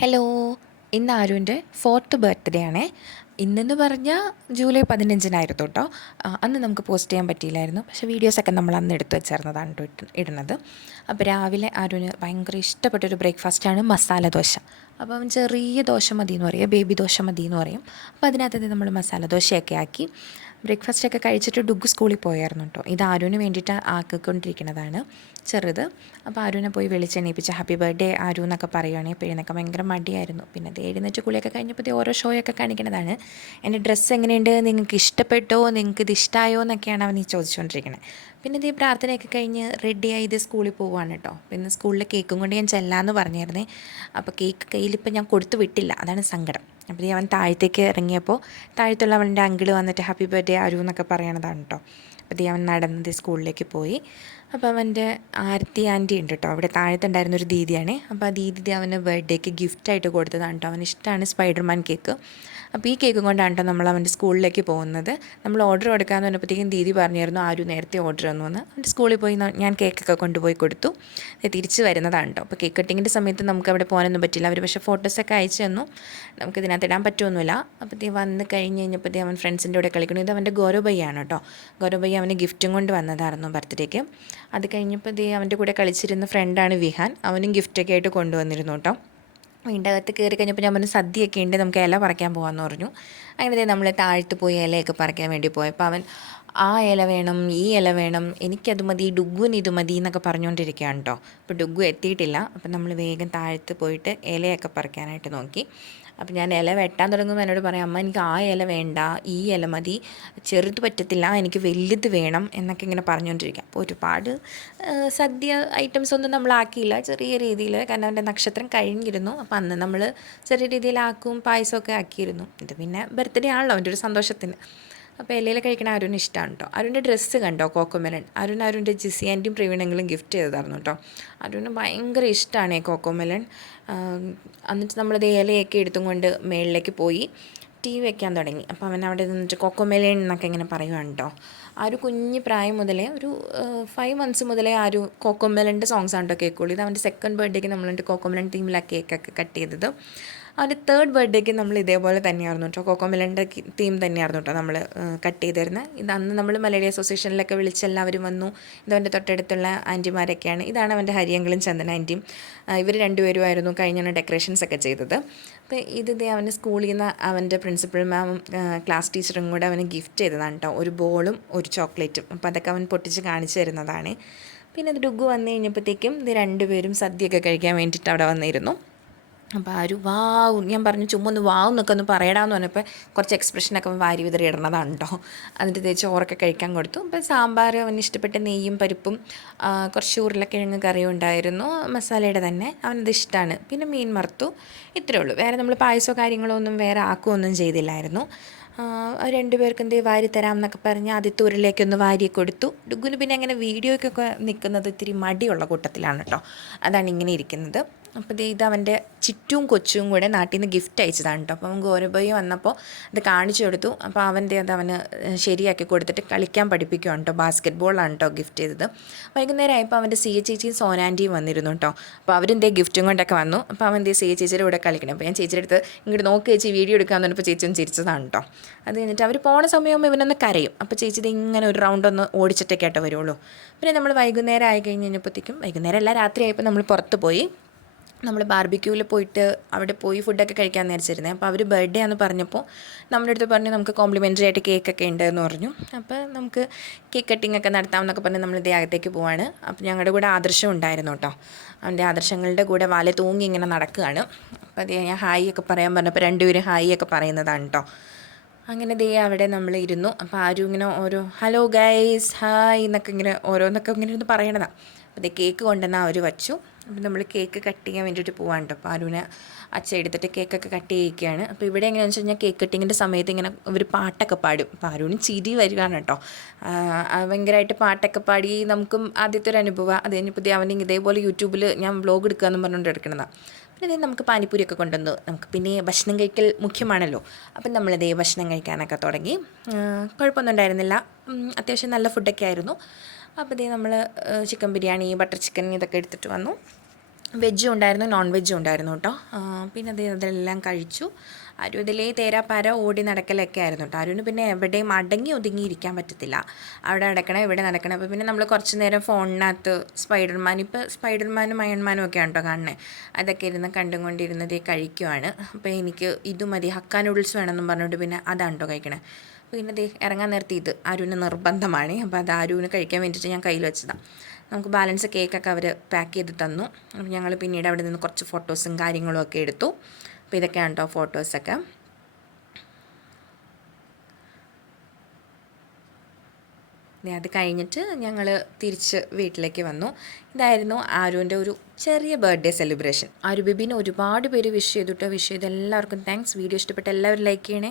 Hello, ഇന്ന് ആരുവിൻ്റെ 4th birthday ആണേ. ഇന്നെന്ന് പറഞ്ഞാൽ ജൂലൈ 15-നായിരുന്നു കേട്ടോ. അന്ന് നമുക്ക് പോസ്റ്റ് ചെയ്യാൻ പറ്റിയില്ലായിരുന്നു, പക്ഷേ വീഡിയോസൊക്കെ നമ്മൾ അന്ന് എടുത്തു വെച്ചിരുന്നതാണ് കേട്ടോ ഇടുന്നത്. അപ്പോൾ രാവിലെ ആരുവിന് ഭയങ്കര ഇഷ്ടപ്പെട്ടൊരു ബ്രേക്ക്ഫാസ്റ്റാണ് മസാല ദോശ. അപ്പോൾ അവൻ ചെറിയ ദോശ മതി എന്ന് പറയും, ബേബി ദോശ മതി എന്ന് പറയും. അപ്പോൾ അതിനകത്ത് നമ്മൾ മസാല ദോശയൊക്കെ ആക്കി ബ്രേക്ക്ഫാസ്റ്റൊക്കെ കഴിച്ചിട്ട് ഡുഗ് സ്കൂളിൽ പോയായിരുന്നു കേട്ടോ. ഇത് ആരുവിന് വേണ്ടിയിട്ട് ആക്കിക്കൊണ്ടിരിക്കുന്നതാണ് ചെറുത്. അപ്പോൾ ആരുവിനെ പോയി വിളിച്ചെണീപ്പിച്ച് ഹാപ്പി ബർത്ത്ഡേ ആരു എന്നൊക്കെ പറയുകയാണെങ്കിൽ പിഴുന്നൊക്കെ ഭയങ്കര മടിയായിരുന്നു. പിന്നെ അത് എഴുന്നേറ്റ് കുളിയൊക്കെ കഴിഞ്ഞപ്പോൾ ഓരോ ഷോയൊക്കെ കാണിക്കുന്നതാണ്. എൻ്റെ ഡ്രസ്സ് എങ്ങനെയുണ്ട്, നിങ്ങൾക്ക് ഇഷ്ടപ്പെട്ടോ, നിങ്ങൾക്ക് ഇത് ഇഷ്ടമായോ എന്നൊക്കെയാണ് അവൻ ഈ ചോദിച്ചുകൊണ്ടിരിക്കുന്നത്. പിന്നെ ഇത് പ്രാർത്ഥനയൊക്കെ കഴിഞ്ഞ് റെഡിയായി ഇത് സ്കൂളിൽ പോവുകയാണ് കേട്ടോ. പിന്നെ സ്കൂളിൽ കേക്കും കൊണ്ട് ഞാൻ ചെല്ലാമെന്ന് പറഞ്ഞായിരുന്നേ. അപ്പോൾ കേക്ക് കയ്യിലിപ്പോൾ ഞാൻ കൊടുത്തു വിട്ടില്ല, അതാണ് സങ്കടം. അപ്പോൾ അവൻ താഴത്തേക്ക് ഇറങ്ങിയപ്പോൾ താഴത്തുള്ള അവൻ്റെ അങ്കിള് വന്നിട്ട് ഹാപ്പി ബർത്ത്ഡേ ആരു എന്നൊക്കെ പറയണതാണ് കേട്ടോ. അപ്പോൾ അവൻ നടന്നത് സ്കൂളിലേക്ക് പോയി. അപ്പോൾ അവൻ്റെ ആരത്തി ആൻറ്റി ഉണ്ട് കേട്ടോ, അവിടെ താഴത്തുണ്ടായിരുന്നൊരു ദീദിയാണ്. അപ്പോൾ ആ ദീദി അവന് ബർത്ത്ഡേക്ക് ഗിഫ്റ്റായിട്ട് കൊടുത്തതാണ് കേട്ടോ. അവന് ഇഷ്ടമാണ് സ്പൈഡർമാൻ കേക്ക്. അപ്പോൾ ഈ കേക്ക് കൊണ്ടാണ് കേട്ടോ നമ്മൾ അവൻ്റെ സ്കൂളിലേക്ക് പോകുന്നത്. നമ്മൾ ഓർഡർ കൊടുക്കാമെന്ന് പറഞ്ഞപ്പോഴത്തേക്കും ദീദി പറഞ്ഞായിരുന്നു ആരും നേരത്തെ ഓർഡർ തന്നു എന്ന്. അവൻ്റെ സ്കൂളിൽ പോയി ഞാൻ കേക്കൊക്കെ കൊണ്ടുപോയി കൊടുത്തു. തിരിച്ച് വരുന്നതാണ് കേട്ടോ. അപ്പോൾ കേക്ക് കട്ടിങ്ങിൻ്റെ സമയത്ത് നമുക്ക് അവിടെ പോകാനൊന്നും പറ്റില്ല. അവർ പക്ഷേ ഫോട്ടോസൊക്കെ അയച്ചു തന്നു, നമുക്ക് ഇതിനകത്ത് ഇടാൻ പറ്റുമൊന്നുമില്ല. അപ്പോൾ വന്ന് കഴിഞ്ഞപ്പോൾ അവൻ ഫ്രണ്ട്സിൻ്റെ കൂടെ കളിക്കണം. ഇത് അവൻ്റെ ഗൗരവയ്യാണ് കേട്ടോ. ഗൗരവയ്യ അവന് ഗിഫ്റ്റും കൊണ്ട് വന്നതായിരുന്നു ബർത്ത്ഡേക്ക്. അത് കഴിഞ്ഞപ്പോൾ അവൻ്റെ കൂടെ കളിച്ചിരുന്ന ഫ്രണ്ടാണ് വിഹാൻ, അവനും ഗിഫ്റ്റൊക്കെ ആയിട്ട് കൊണ്ടുവന്നിരുന്നു കേട്ടോ. വീടിൻ്റെ അകത്ത് കയറി കഴിഞ്ഞപ്പോൾ ഞാൻ പറഞ്ഞു സദ്യയൊക്കെ ഉണ്ട്, നമുക്ക് ഇല പറിക്കാൻ പോകാമെന്ന് പറഞ്ഞു. അങ്ങനെ നമ്മൾ താഴത്ത് പോയി ഇലയൊക്കെ പറിക്കാൻ വേണ്ടി പോയപ്പോൾ അവൻ ആ ഇല വേണം, ഈ ഇല വേണം, എനിക്കത് മതി, ഡുഗുവിന് ഇത് മതി എന്നൊക്കെ പറഞ്ഞുകൊണ്ടിരിക്കുകയാണ് കേട്ടോ. അപ്പോൾ ഡുഗു എത്തിയിട്ടില്ല. അപ്പം നമ്മൾ വേഗം താഴത്ത് പോയിട്ട് ഇലയൊക്കെ പറിക്കാനായിട്ട് നോക്കി. അപ്പം ഞാൻ ഇല വെട്ടാൻ തുടങ്ങുമ്പോൾ എന്നോട് പറയാം, അമ്മ എനിക്ക് ആ ഇല വേണ്ട, ഈ ഇല മതി, ചെറുത് പറ്റത്തില്ല, എനിക്ക് വലുത് വേണം എന്നൊക്കെ ഇങ്ങനെ പറഞ്ഞുകൊണ്ടിരിക്കുക. അപ്പോൾ ഒരുപാട് സദ്യ ഐറ്റംസ് ഒന്നും നമ്മളാക്കിയില്ല, ചെറിയ രീതിയിൽ. കാരണം അവൻ്റെ നക്ഷത്രം കഴിഞ്ഞിരുന്നു. അപ്പോൾ അന്ന് നമ്മൾ ചെറിയ രീതിയിലാക്കും, പായസമൊക്കെ ആക്കിയിരുന്നു. ഇത് പിന്നെ ബർത്ത്ഡേ ആണല്ലോ, അവൻ്റെ ഒരു സന്തോഷത്തിന്. അപ്പോൾ ഇലയിൽ കഴിക്കണ അരുണിന് ഇഷ്ടമാണ് കേട്ടോ. അരുണിൻ്റെ ഡ്രസ്സ് കണ്ടോ, കോക്കോമെലൺ. അരുണിൻ്റെ ജിസി ആൻറ്റിയും പ്രവീണെങ്കിലും ഗിഫ്റ്റ് ചെയ്തതായിരുന്നു കേട്ടോ. അരുണിന് ഭയങ്കര ഇഷ്ടമാണ് ഈ കോക്കോമെലൺ. എന്നിട്ട് നമ്മളത് ഇലയൊക്കെ എടുത്തും കൊണ്ട് മേളിലേക്ക് പോയി ടീ വെക്കാൻ തുടങ്ങി. അപ്പോൾ അവൻ അവിടെ നിന്നിട്ട് കോക്കോമെലൺ എന്നൊക്കെ ഇങ്ങനെ പറയുവാണ് കേട്ടോ. ആ ഒരു കുഞ്ഞ് പ്രായം മുതലേ, ഒരു 5 months മുതലേ ആ ഒരു കോക്കോമെലൻ്റെ സോങ്സാണ് കേട്ടോ കേൾക്കുള്ളൂ. ഇത് അവൻ്റെ 2nd ബർത്ത്ഡേക്ക് നമ്മളുണ്ട് കോക്കോമെലൺ തീമിലാണ് കേക്കൊക്കെ കട്ട് ചെയ്തത്. അവൻ്റെ 3rd ബർത്ത്ഡേക്ക് നമ്മൾ ഇതേപോലെ തന്നെയായിരുന്നു കേട്ടോ, കോക്കോമെലൻ്റെ തീം തന്നെയായിരുന്നു കേട്ടോ നമ്മൾ കട്ട് ചെയ്തിരുന്നത്. ഇത് അന്ന് നമ്മൾ മലയാളി അസോസിയേഷനിലൊക്കെ വിളിച്ചെല്ലാവരും വന്നു. ഇതവൻ്റെ തൊട്ടടുത്തുള്ള ആൻറ്റിമാരൊക്കെയാണ്. ഇതാണ് അവൻ്റെ ഹരിയങ്കളും ചന്ദന ആൻറ്റിയും. ഇവർ രണ്ടുപേരുമായിരുന്നു കഴിഞ്ഞാണ് ഡെക്കറേഷൻസ് ഒക്കെ ചെയ്തത്. അപ്പോൾ ഇത് അവൻ്റെ സ്കൂളിൽ നിന്ന് അവൻ്റെ പ്രിൻസിപ്പൽ മാമും ക്ലാസ് ടീച്ചറും കൂടെ അവന് ഗിഫ്റ്റ് ചെയ്തതാണ് കേട്ടോ, ഒരു ബോളും ഒരു ചോക്ലേറ്റും. അപ്പോൾ അതൊക്കെ അവൻ പൊട്ടിച്ച് കാണിച്ചു തരുന്നതാണ്. പിന്നെ അത് ഡുഗു വന്നു കഴിഞ്ഞപ്പോഴത്തേക്കും ഇത് രണ്ടുപേരും സദ്യയൊക്കെ കഴിക്കാൻ വേണ്ടിയിട്ട് അവിടെ വന്നിരുന്നു. അപ്പോൾ ആരും വാവ്, ഞാൻ പറഞ്ഞു ചുമ്മാ ഒന്ന് വാവ് എന്നൊക്കെ ഒന്ന് പറയടാന്ന് പറഞ്ഞപ്പോൾ കുറച്ച് എക്സ്പ്രഷനൊക്കെ വാരി വിതറി ഇടണതാണ് കേട്ടോ. എന്നിട്ട് ചോറൊക്കെ കഴിക്കാൻ കൊടുത്തു. അപ്പോൾ സാമ്പാർ അവന് ഇഷ്ടപ്പെട്ട നെയ്യും പരിപ്പും കുറച്ച് ഉരുളക്കിഴങ്ങ് കറിയും ഉണ്ടായിരുന്നു, മസാലയുടെ തന്നെ. അവനത് ഇഷ്ടമാണ്. പിന്നെ മീൻ വറുത്തു, ഇത്രയേ ഉള്ളൂ. വേറെ നമ്മൾ പായസമോ കാര്യങ്ങളോ ഒന്നും വേറെ ആക്കുകയൊന്നും ചെയ്തില്ലായിരുന്നു. രണ്ടുപേർക്കും എന്തേ വാരി തരാം എന്നൊക്കെ പറഞ്ഞ് ആദ്യത്തെ ഉരുളിലേക്കൊന്ന് വാരി കൊടുത്തു. ഡുഗുന് പിന്നെ അങ്ങനെ വീഡിയോയ്ക്കൊക്കെ നിൽക്കുന്നത് ഇത്തിരി മടിയുള്ള കൂട്ടത്തിലാണ് കേട്ടോ, അതാണ് ഇങ്ങനെ ഇരിക്കുന്നത്. അപ്പോൾ ഇത് അവൻ്റെ ചിറ്റും കൊച്ചും കൂടെ നാട്ടിൽ നിന്ന് ഗിഫ്റ്റ് അയച്ചതാണ് കേട്ടോ. അപ്പോൾ അവൻ ഗൗരവബായി വന്നപ്പോൾ അത് കാണിച്ചു കൊടുത്തു. അപ്പോൾ അവൻ്റെ അത് അവന് ശരിയാക്കി കൊടുത്തിട്ട് കളിക്കാൻ പഠിപ്പിക്കുകയാണ് കേട്ടോ. ബാസ്ക്കറ്റ് ബോളാണ് കേട്ടോ ഗിഫ്റ്റ് ചെയ്തത്. വൈകുന്നേരം ആയപ്പോൾ അവൻ്റെ സി എ ചേച്ചിയും സോനാൻറ്റിയും വന്നിരുന്നു കേട്ടോ. അപ്പോൾ അവരെന്തേ ഗിഫ്റ്റും കൊണ്ടൊക്കെ വന്നു. അപ്പോൾ അവൻ സി എ ചേച്ചിയുടെ കൂടെ കളിക്കണം. അപ്പോൾ ഞാൻ ചേച്ചിയുടെ അടുത്ത് ഇങ്ങോട്ട് നോക്കി ചേച്ചി വീഡിയോ എടുക്കാമെന്ന് പറഞ്ഞപ്പോൾ ചേച്ചി ഒന്ന് ചിരിച്ചതാണ് കേട്ടോ. അത് കഴിഞ്ഞിട്ട് അവർ പോണ സമയമാകുമ്പോൾ ഇവനൊന്ന് കരയും. അപ്പോൾ ചേച്ചി ഇത് ഇങ്ങനെ ഒരു റൗണ്ട് ഒന്ന് ഓടിച്ചിട്ടൊക്കെ ആയിട്ട് വരുള്ളൂ. പിന്നെ നമ്മൾ വൈകുന്നേരം ആയി കഴിഞ്ഞപ്പോഴത്തേക്കും, വൈകുന്നേരം അല്ല രാത്രി ആയപ്പോൾ നമ്മൾ പുറത്ത് പോയി. നമ്മൾ ബാർബിക്യൂവിൽ പോയിട്ട് അവിടെ പോയി ഫുഡൊക്കെ കഴിക്കാൻ നേരിച്ചിരുന്നത്. അപ്പോൾ അവർ ബർത്ത്ഡേ ആണെന്ന് പറഞ്ഞപ്പോൾ നമ്മുടെ അടുത്ത് പറഞ്ഞു നമുക്ക് കോംപ്ലിമെൻ്ററി ആയിട്ട് കേക്കൊക്കെ ഉണ്ട് എന്ന് പറഞ്ഞു. അപ്പോൾ നമുക്ക് കേക്ക് കട്ടിംഗ് ഒക്കെ നടത്താമെന്നൊക്കെ പറഞ്ഞ് നമ്മൾ ഇതേ അകത്തേക്ക് പോവാണ്. അപ്പോൾ ഞങ്ങളുടെ കൂടെ ആദർശം ഉണ്ടായിരുന്നു കേട്ടോ. അവൻ്റെ ആദർശങ്ങളുടെ കൂടെ വാല തൂങ്ങി ഇങ്ങനെ നടക്കുകയാണ്. അപ്പോൾ അതേ ഞാൻ ഹായ് ഒക്കെ പറയാൻ പറഞ്ഞപ്പോൾ രണ്ടുപേരും ഹായ് ഒക്കെ പറയുന്നതാണ് കേട്ടോ. അങ്ങനെ ദേ അവിടെ നമ്മൾ ഇരുന്നു. അപ്പോൾ ആരും ഇങ്ങനെ ഓരോ ഹലോ ഗൈസ് ഹായ് എന്നൊക്കെ ഇങ്ങനെ ഓരോന്നൊക്കെ ഇങ്ങനെ ഇരുന്ന് പറയണതാണ്. അപ്പോൾ അതേ കേക്ക് കൊണ്ടുവന്നാൽ അവർ വച്ചു. അപ്പോൾ നമ്മൾ കേക്ക് കട്ട് ചെയ്യാൻ വേണ്ടിയിട്ട് പോകാൻ കേട്ടോ. അപ്പോൾ ആരുവിനെ അച്ഛ എടുത്തിട്ട് കേക്കൊക്കെ കട്ട് ചെയ്യിക്കുകയാണ്. അപ്പോൾ ഇവിടെ എങ്ങനെയാണെന്ന് വെച്ച് കഴിഞ്ഞാൽ കേക്ക് കട്ടിങ്ങിൻ്റെ സമയത്ത് ഇങ്ങനെ ഇവർ പാട്ടൊക്കെ പാടും. അപ്പോൾ ആരുവിന് ചിരി വരികയാണ് കേട്ടോ. ഭയങ്കരമായിട്ട് പാട്ടൊക്കെ പാടി നമുക്കും ആദ്യത്തെ ഒരു അനുഭവം. അത് കഴിഞ്ഞപ്പോൾ അവന് ഇതേപോലെ യൂട്യൂബിൽ ഞാൻ വ്ലോഗ് എടുക്കുകയെന്ന് പറഞ്ഞുകൊണ്ട് എടുക്കണതാണ്. പിന്നെ നമുക്ക് പാനിപ്പൂരിയൊക്കെ കൊണ്ടുവന്നു. നമുക്ക് പിന്നെ ഭക്ഷണം കഴിക്കൽ മുഖ്യമാണല്ലോ. അപ്പം നമ്മളിതേ ഭക്ഷണം കഴിക്കാനൊക്കെ തുടങ്ങി. കുഴപ്പമൊന്നും ഉണ്ടായിരുന്നില്ല, അത്യാവശ്യം നല്ല ഫുഡൊക്കെ ആയിരുന്നു. അപ്പോൾ ഇതേ നമ്മൾ ചിക്കൻ ബിരിയാണി, ബട്ടർ ചിക്കൻ ഇതൊക്കെ എടുത്തിട്ട് വന്നു. വെജും ഉണ്ടായിരുന്നു നോൺ വെജും ഉണ്ടായിരുന്നു കേട്ടോ. പിന്നെ അതെല്ലാം കഴിച്ചു. ആരും ഇതിലേ തേരാപ്പാര ഓടി നടക്കലൊക്കെ ആയിരുന്നു കേട്ടോ. ആരും പിന്നെ എവിടെയും അടങ്ങി ഒതുങ്ങിയിരിക്കാൻ പറ്റത്തില്ല. അവിടെ നടക്കണം ഇവിടെ നടക്കണം. അപ്പോൾ പിന്നെ നമ്മൾ കുറച്ച് നേരം ഫോണിനകത്ത് സ്പൈഡർമാനും അയൺമാനും ഒക്കെ ആണ് കേട്ടോ കാണുന്നത്. അതൊക്കെ ഇരുന്ന് കണ്ടുകൊണ്ടിരുന്നത് കഴിക്കുവാണ്. അപ്പോൾ എനിക്ക് ഇത് മതി, ഹക്ക നൂഡിൽസ് വേണമെന്നും പറഞ്ഞുകൊണ്ട് പിന്നെ അതാണ് കേട്ടോ കഴിക്കണേ. പിന്നെ ദേ ഇറങ്ങാൻ നേരത്തെ ഇത് ആരുവിന് നിർബന്ധമാണ്. അപ്പോൾ അത് ആരുവിന് കഴിക്കാൻ വേണ്ടിയിട്ട് ഞാൻ കയ്യിൽ വെച്ചതാണ്. നമുക്ക് ബാലൻസ് കേക്കൊക്കെ അവർ പാക്ക് ചെയ്ത് തന്നു. അപ്പോൾ ഞങ്ങൾ പിന്നീട് അവിടെ നിന്ന് കുറച്ച് ഫോട്ടോസും കാര്യങ്ങളും ഒക്കെ എടുത്തു. അപ്പോൾ ഇതൊക്കെയാണ് കേട്ടോ ഫോട്ടോസൊക്കെ. അത് കഴിഞ്ഞിട്ട് ഞങ്ങൾ തിരിച്ച് വീട്ടിലേക്ക് വന്നു. ഇതായിരുന്നു ആരുവിൻ്റെ ഒരു ചെറിയ ബർത്ത്ഡേ സെലിബ്രേഷൻ. ആരു ബേബീനെ ഒരുപാട് പേര് വിഷ് ചെയ്തിട്ട് എല്ലാവർക്കും താങ്ക്സ്. വീഡിയോ ഇഷ്ടപ്പെട്ട എല്ലാവരും ലൈക്ക് ചെയ്യണേ.